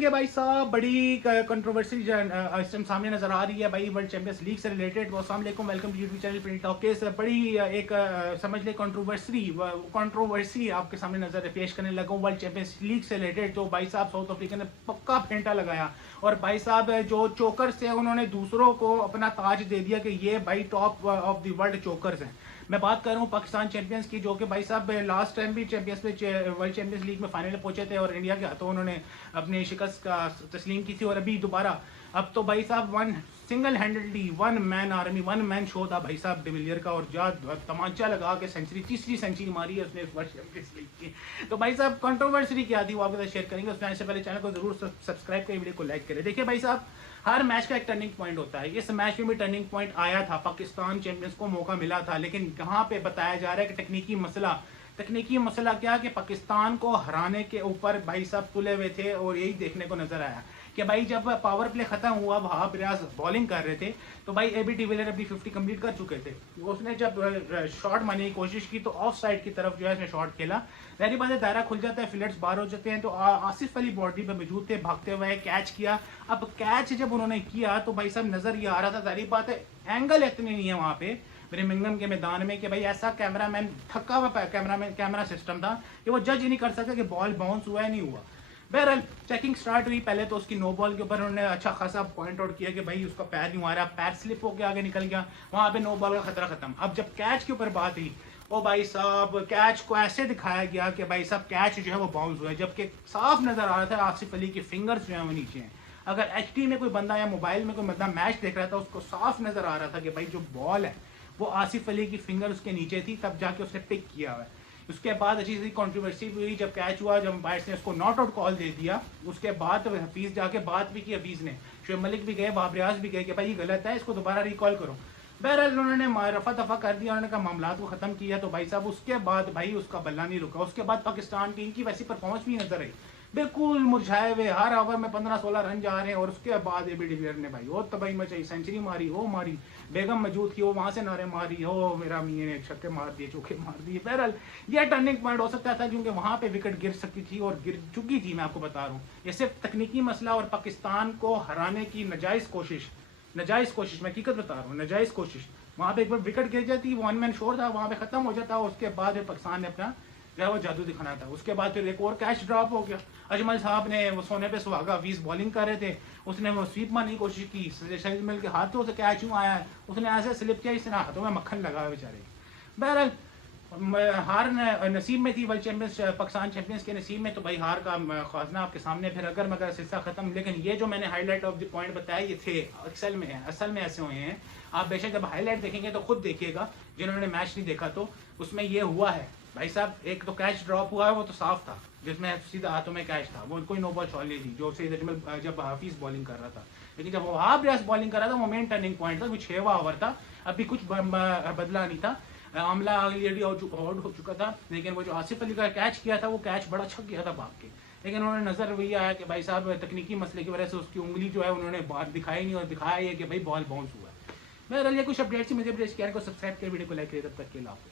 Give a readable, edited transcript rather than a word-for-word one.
करेंगे भाई साहब, बड़ी कंट्रोवर्सी इस टाइम सामने नजर आ रही है भाई वर्ल्ड चैंपियंस लीग से रिलेटेड। अस्सलाम वालेकुम, welcome to YouTube channel print talkies. बड़ी एक समझ ले कंट्रोवर्सी आपके सामने नजर पेश करने लगा हूँ वर्ल्ड चैंपियंस लीग से रिलेटेड। तो भाई साहब साउथ अफ्रीका ने पक्का फेंटा लगाया और भाई साहब जो चोकर्स थे उन्होंने दूसरों को अपना ताज दे दिया कि ये भाई top of the world chokers हैं। मैं बात कर रहा हूँ पाकिस्तान चैंपियंस की, जो कि भाई साहब लास्ट टाइम भी चैंपियंस में वर्ल्ड चैंपियंस लीग में फाइनल में पहुंचे थे और इंडिया के हाथों उन्होंने अपनी शिकस्त का तस्लीम की थी। और अभी दोबारा अब तो भाई साहब single handedly one man army, one man show था भाई साहब डिविलियर का, और तमाचा लगा के सेंचुरी, तीसरी सेंचुरी मारी है उसने वर्ल्ड चैंपियंस लीग की। तो भाई साहब कंट्रोवर्सी क्या थी वो आपके साथ शेयर करेंगे। उसमें आने से पहले चैनल को जरूर सब्सक्राइब करें, वीडियो को लाइक करें। देखिए भाई साहब, हर मैच का एक टर्निंग पॉइंट होता है। इस मैच में भी टर्निंग पॉइंट आया था, पाकिस्तान चैंपियंस को मौका मिला था, लेकिन यहाँ पे बताया जा रहा है कि तकनीकी मसला क्या कि पाकिस्तान को हराने के ऊपर भाई साहब तुले हुए थे। और यही देखने को नजर आया कि भाई जब पावर प्ले खत्म हुआ, वहाब रियाज बॉलिंग कर रहे थे, तो भाई एबी डिविलियर अभी 50 कंप्लीट कर चुके थे। उसने जब शॉट मारने की कोशिश की तो ऑफ साइड की तरफ जो है उसने शॉट खेला। पहली बात है दायरा खुल जाता है, फिलर्स बाहर हो जाते हैं। तो आसिफ अली बॉडी पे मौजूद थे, भागते हुए कैच किया। अब कैच जब उन्होंने किया तो भाई साहब नजर ये आ रहा था, सारी बात है एंगल इतने नहीं है वहां पे ब्रिमिंघम के मैदान में कि भाई ऐसा कैमरामैन थका हुआ कैमरा सिस्टम था कि वो जज ही नहीं कर सकता कि बॉल बाउंस हुआ है नहीं हुआ। बहरहाल चेकिंग स्टार्ट हुई। पहले तो उसकी नो बॉल के ऊपर उन्होंने अच्छा खासा पॉइंट आउट किया कि भाई उसका पैर नहीं आ रहा, पैर स्लिप होकर आगे निकल गया, वहां पे नो बॉल का खतरा खत्म। अब जब कैच के ऊपर बात हुई, ओ भाई साहब कैच को ऐसे दिखाया गया कि भाई साहब कैच जो है वो बाउंस हुआ है, जबकि साफ नजर आ रहा था आसिफ अली के फिंगर्स जो है वो नीचे हैं। अगर एचडी में कोई बंदा या मोबाइल में कोई बंदा मैच देख रहा था, उसको साफ नजर आ रहा था कि भाई जो बॉल है वो आसिफ अली की फिंगर उसके नीचे थी, तब जाके उसने पिक किया हुआ है। उसके बाद अच्छी सी कंट्रोवर्सी भी हुई जब कैच हुआ, जब अंपायर ने उसको नॉट आउट कॉल दे दिया। उसके बाद हफीज जाके बात भी की, हफीज ने, शुएब मलिक भी गए, वहाब रियाज भी गए कि भाई ये गलत है, इसको दोबारा रिकॉल करो। बहरहाल उन्होंने रफा दफा कर दिया, उन्होंने कहा मामला को खत्म किया। तो भाई साहब उसके बाद भाई उसका बल्ला नहीं रुका। उसके बाद पाकिस्तान टीम की वैसी परफॉर्मेंस भी नजर आई, बिल्कुल मुरझाए हुए, हर ओवर में 15-16 रन जा रहे हैं। और उसके बाद एबी डिविलियर ने भाई वो तबाही मचाई, सेंचुरी मारी, वो मारी, बेगम मौजूद थी, वो वहां से नारे मारी, हो मेरा मियां ने छक्के मार दिए, चौके मार दिए। बहरहाल यह टर्निंग पॉइंट हो सकता था क्योंकि वहां पे विकेट गिर सकती थी और गिर चुकी थी। मैं आपको बता रहा हूँ, ये सिर्फ तकनीकी मसला और पाकिस्तान को हराने की नजायज कोशिश, मैं हकीकत बता रहा हूँ, नजायज कोशिश। वहां पे एक बार विकेट गिर जाती, वन मैन शोर था, वहां पे खत्म हो जाता। उसके बाद पाकिस्तान ने अपना जो है वो जादू दिखाना था। उसके बाद फिर एक और कैच ड्रॉप हो गया। अजमल साहब ने वो सोने पे सुहागा, 20 बॉलिंग कर रहे थे, उसने वो स्वीप मारने की कोशिश की, शहीद मिल के हाथों से कैच यूं आया है, उसने ऐसे स्लिप किया, इसने हाथों में मक्खन लगा बेचारे। बहरहाल हार नसीब में थी वर्ल्ड चैंपियंस, पाकिस्तान चैंपियंस के नसीब में, तो भाई हार का खाजना आपके सामने फिर अगर मगर सिलसिला खत्म। लेकिन ये जो मैंने हाईलाइट ऑफ द पॉइंट बताया ये थे असल में ऐसे हुए हैं। आप बेशक जब हाईलाइट देखेंगे तो खुद देखिएगा, जिन्होंने मैच नहीं देखा तो उसमें ये हुआ है भाई साहब। एक तो कैच ड्रॉप हुआ है, वो तो साफ था, जिसमें सीधा हाथों में कैच था, वो कोई नो बॉल शॉट नहीं थी, जो जब हाफिज बॉलिंग कर रहा था। लेकिन जब वहाब रियाज बॉलिंग कर रहा था, वो मेन टर्निंग पॉइंट था, वो 6वां ओवर था, अभी कुछ बदला नहीं था, मामला ऑलरेडी आउट हो चुका था। लेकिन वो जो आसिफ अली का कैच किया था, वो कैच बड़ा छक गया था भाग के। लेकिन उन्होंने नजर वही आया कि भाई साहब तकनीकी मसले की वजह से उसकी उंगली जो है उन्होंने बाहर दिखाई नहीं, और दिखाया ये कि भाई बॉल बाउंस हुआ है। बहरहाल ये कुछ अपडेट्स मुझे चैनल को सब्सक्राइब कर, वीडियो को लाइक करें, तब तक के लिए।